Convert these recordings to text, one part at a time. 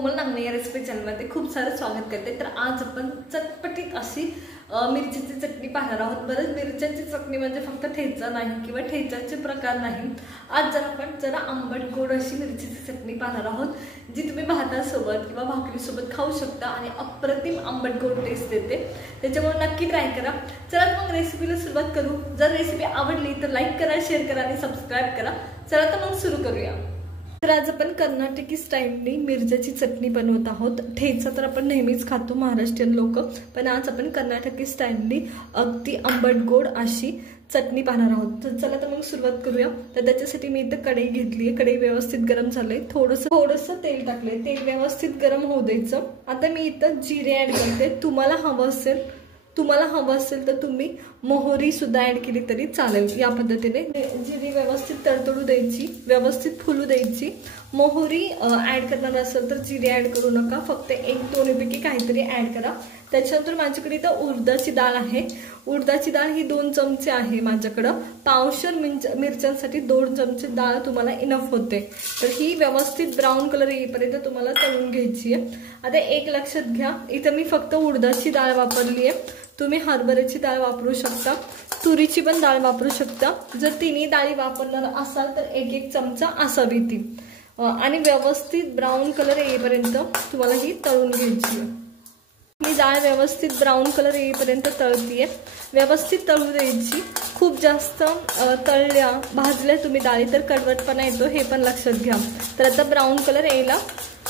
कोमल नांगणे या रेसिपी चॅनलमध्ये खूप सारं स्वागत करते। तर आज आपण चटपटीत अशी मिरचीची चटणी पाहणार आहोत। बरं, मिरच्यांची चटणी म्हणजे फक्त ठेचा नाही किंवा ठेचाचे प्रकार नाही। आज आपण जरा आंबट गोड अशी मिरचीची चटणी पाहणार आहोत, जी तुम्ही भातासोबत किंवा भाकरीसोबत खाऊ शकता आणि अप्रतिम आंबट गोड टेस्ट देते। त्याच्यामुळे नक्की ट्राय करा। चला मग रेसिपीला सुरुवात करू। जर रेसिपी आवडली तर लाईक करा, शेअर करा आणि सबस्क्राइब करा। चला तर मग सुरू करूया। तर आज आपण कर्नाटकी स्टाईलनी मिरच्याची चटणी बनवत आहोत। ठेचा तर आपण नेहमीच खातो महाराष्ट्रीयन लोक, पण आज आपण कर्नाटकी स्टाईलनी अगदी आंबट गोड अशी चटणी पाहणार आहोत। तर चला तर मग सुरुवात करूया। तर त्याच्यासाठी मी इथं कढई घेतली आहे। कढई व्यवस्थित गरम झाले, थोडंसं तेल टाकले, तेल व्यवस्थित गरम होऊ द्यायचं। आता मी इथं जिरे ऍड करते। तुम्हाला हवं असेल तर तुम्ही मोहरी सुद्धा ऍड केली तरी चालेल। या पद्धतीने जिरे व्यवस्थित तडतडू द्यायची, व्यवस्थित फुलू द्यायची। मोहरी ऍड करणार असेल तर जिरे ऍड करू नका, फक्त 1-2 पैकी काहीतरी ऍड करा। त्याच्यानंतर माझ्याकडे इथं उडदाची डाळ आहे। उडदाची डाळ ही 2 चमचे आहे माझ्याकडं। पावशर मिरच्यांसाठी 2 चमचे डाळ तुम्हाला इनफ होते। तर ही व्यवस्थित ब्राऊन कलर येईपर्यंत तुम्हाला तळून घ्यायची आहे। आता एक लक्षात घ्या, इथं मी फक्त उडदाची डाळ वापरली आहे। तुम्ही हरभऱ्याची डाळ वापरू शकता, तुरीची पण डाळ वापरू शकता। जर तिन्ही डाळी वापरणार असाल तर 1-1 चमचा असावी ती। आणि व्यवस्थित ब्राऊन कलर येईपर्यंत तुम्हाला ही तळून घ्यायची आहे। मी डाळ व्यवस्थित ब्राऊन कलर येईपर्यंत तळतीये। व्यवस्थित तळू द्यायची। खूप जास्त भाजल्या तुम्ही डाळी तर कडवटपणा येतो, हे पण लक्षात घ्या। तर आता ब्राऊन कलर यायला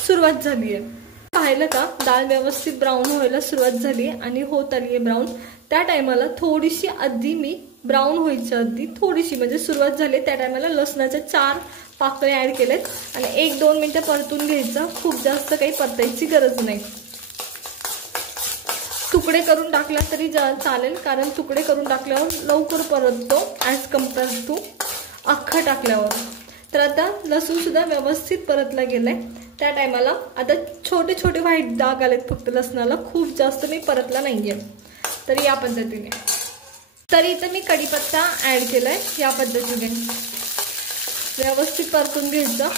सुरुवात झाली आहे। पाहिलं का, डाळ व्यवस्थित ब्राऊन व्हायला सुरुवात झाली आणि होत आली आहे ब्राऊन। त्या टायमाला थोडीशी आधी मी ब्राऊन व्हायच्या आधी थोडीशी म्हणजे सुरुवात झाली त्या टायमाला लसणाच्या 4 पाकळ्या ऍड केल्यात आणि 1-2 मिनिटं परतून घ्यायचं। खूप जास्त काही परतायची गरज नाही। तुकडे करून टाकला तरी चालेल, कारण तुकडे करून टाकल्यावर लवकर परततो ॲज कम्पेअर टू अख्खा टाकल्यावर। तर आता लसूण सुद्धा व्यवस्थित परतला गेलाय। त्या टायमाला आता छोटे छोटे व्हाईट डाग आलेत फक्त लसणाला, खूप जास्त मी परतला नाहीये। तर या पद्धतीने, तरी इथं मी कढीपत्ता ऍड केलाय। या पद्धतीने व्यवस्थित परतून घ्यायचं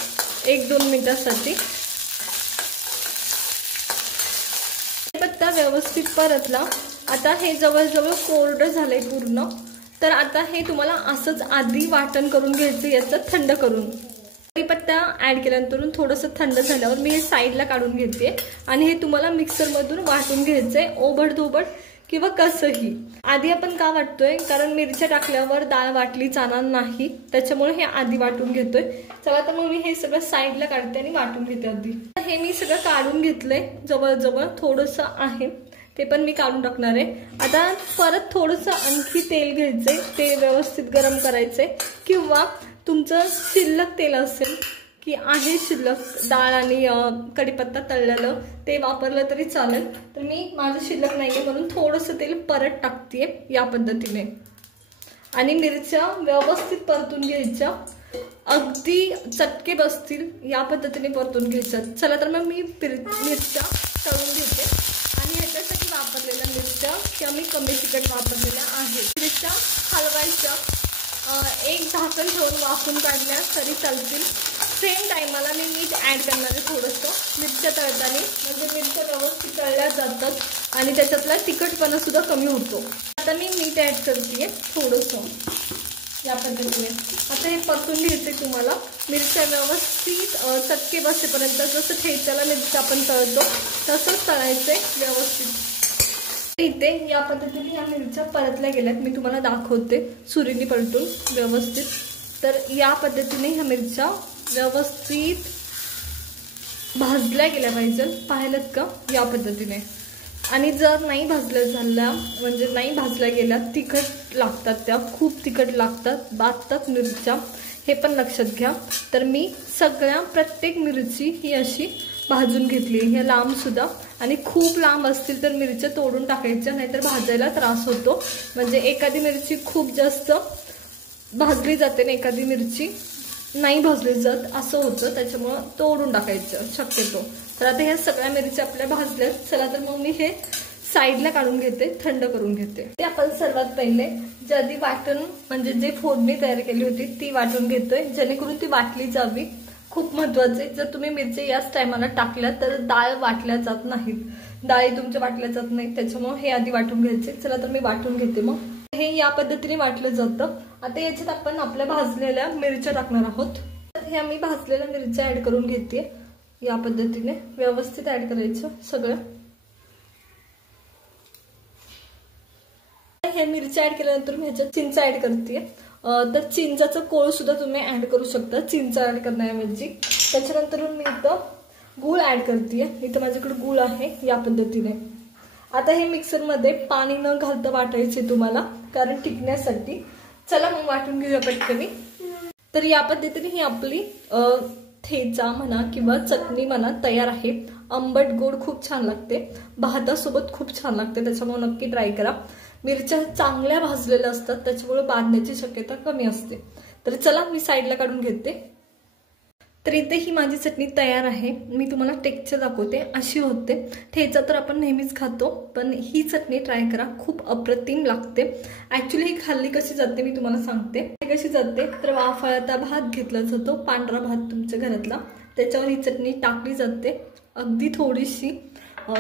1-2 मिनिटांसाठी। कढीपत्ता व्यवस्थित परतला। आता हे जवळजवळ कोरडं झालंय पूर्ण। तर आता हे तुम्हाला असंच आधी वाटण करून घ्यायचं, याचं थंड करून। कढीपत्ता ऍड केल्यानंतर थोडंसं थंड झाल्यावर मी हे साईडला काढून घेते आणि हे तुम्हाला मिक्सरमधून वाटून घ्यायचंय, ओबडधोबड किंवा कसंही। आधी आपण का वाटतोय, कारण मिरच्या टाकल्यावर डाळ वाटली जाणार नाही, त्याच्यामुळे हे आधी वाटून घेतोय। चला तर मग मी हे सगळं साईडला काढते आणि वाटून घेते आधी। हे मी सगळं काढून घेतलंय, जवळजवळ थोडंसं आहे ते पण मी काढून टाकणार आहे। आता परत थोडंसं आणखी तेल घ्यायचंय, ते व्यवस्थित गरम करायचंय। किंवा तुमचं शिल्लक तेल असेल की आहे शिल्लक डाळ आणि कढीपत्ता तळलेलं, ते वापरलं तरी चालेल। तर मी माझं शिल्लक नाहीये म्हणून थोडंसं तेल परत टाकतेय या पद्धतीने। आणि मिरच्या व्यवस्थित परतून घ्यायच्या, अगदी चटके बसतील या पद्धतीने परतून घ्यायच्या। चला तर मग मी मिरच्या तळून घेते आणि ह्याच्यासाठी वापरलेल्या मिरच्या त्या मी कमी तिखट वापरलेल्या आहेत। मिरच्या हलवायच्या, एक झाकण ठेवून वाफून काढल्या तरी चालतील। सेम टायमाला मी मीठ ऍड करणार आहे थोडंसं मिरच्या तळताना, म्हणजे मिरच्या व्यवस्थित तळल्या जातात आणि त्याच्यातला तिखटपणा सुद्धा कमी होतो। आता मी मीठ ऍड करते थोडंसं या पद्धतीने। आता हे परतून घ्यायचंय तुम्हाला। मिरच्या व्यवस्थित चटके बसेपर्यंत, जसं ठेच्याला मिरच्या आपण तळतो तसंच तळायचंय व्यवस्थित। इथे या पद्धतीने या मिरच्या परतल्या गेल्यात, मी तुम्हाला दाखवते सुरीने पलटून व्यवस्थित। तर या पद्धतीने ह्या मिरच्या व्यवस्थित भाजल्या गेल्या पाहिजे, पाहिलं का या पद्धतीने। आणि जर नाही म्हणजे नाही भाजल्या गेल्या, तिखट लागतात, त्या खूप तिखट लागतात, बाधतात मिरच्या, हे पण लक्षात घ्या। तर मी प्रत्येक मिरची ही अशी भाजून घेतली, हे लांब सुद्धा। आणि खूप लांब असतील तर मिरच्या तोडून टाकायच्या, नाहीतर भाजायला त्रास होतो। म्हणजे एखादी मिरची खूप जास्त भाजली जाते आणि एखादी मिरची नाही भाजली जात, असं होतं, त्याच्यामुळं तोडून टाकायचं शक्यतो। तर आता ह्या सगळ्या मिरच्या आपल्या भाजल्यात। चला तर मग मी हे साईडला काढून घेते, थंड करून घेते। ते आपण सर्वात पहिले जे वाटण म्हणजे जे फोडणी तयार केली होती ती वाटून घेतोय, जेणेकरून ती वाटली जावी खूप महत्वाचं आहे, जर तुम्ही मिरची याच टायमाला टाकल्या तर डाळ वाटल्या जात नाहीत, डाळी तुमच्या वाटल्या जात नाही, त्याच्यामुळे हे आधी वाटून घ्यायचे। चला तर मी वाटून घेते। मग हे या पद्धतीने वाटलं जातं। आता याच्यात आपण आपल्या भाजलेल्या मिरच्या टाकणार आहोत। हे आम्ही भाजलेल्या मिरच्या ऍड करून घेते। या पद्धतीने व्यवस्थित ऍड करायचं सगळं। हे मिरच्या ऍड केल्यानंतर मी ह्याच्यात चिंच ऍड करते। तर चिंचाचं कोळ सुद्धा तुम्ही ऍड करू शकता चिंच ऍड करण्याऐवजी। त्याच्यानंतर मी इथं गूळ ऍड करते। इथं माझ्याकडे गूळ आहे या पद्धतीने। आता हे मिक्सर मध्ये पाणी न घालता वाटायचे तुम्हाला, कारण टिकण्यासाठी। चला मग वाटून घेऊया पटकनी। तर या पद्धतीने ही आपली ठेचा म्हणा किंवा चटणी म्हणा तयार आहे। आंबट गोड खूप छान लागते, भातासोबत खूप छान लागते, त्याच्यामुळे नक्की ट्राय करा। मिरच्या चांगल्या भाजलेल्या असतात, त्याच्यामुळे बांधण्याची शक्यता कमी असते। तर चला मी साईडला काढून घेते। तर इथे ही माझी चटणी तयार आहे। मी तुम्हाला टेक्स्चर दाखवते, अशी होते। ठेचा तर आपण नेहमीच खातो, पण ही चटणी ट्राय करा, खूप अप्रतिम लागते। ऍक्च्युली ही खाल्ली कशी जाते मी तुम्हाला सांगते। कशी जाते तर वाफाळता भात घेतला जातो, पांढरा भात तुमच्या घरातला, त्याच्यावर ही चटणी टाकली जाते। अगदी थोडीशी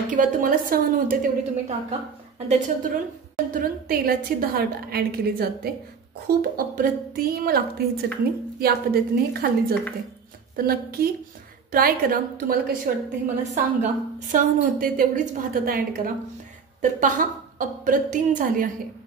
किंवा तुम्हाला सहन होते तेवढी तुम्ही टाका, आणि त्याच्यानंतर तेलाची धार ऍड केली जाते। खूप अप्रतिम लागते ही चटणी, या पद्धतीने ही खाल्ली जाते। तर नक्की ट्राय करा, तुम्हाला कशी वाटते हे मला सांगा। सहन होते तेवढीच भातात ऍड करा। तर पहा, अप्रतिम झाली आहे।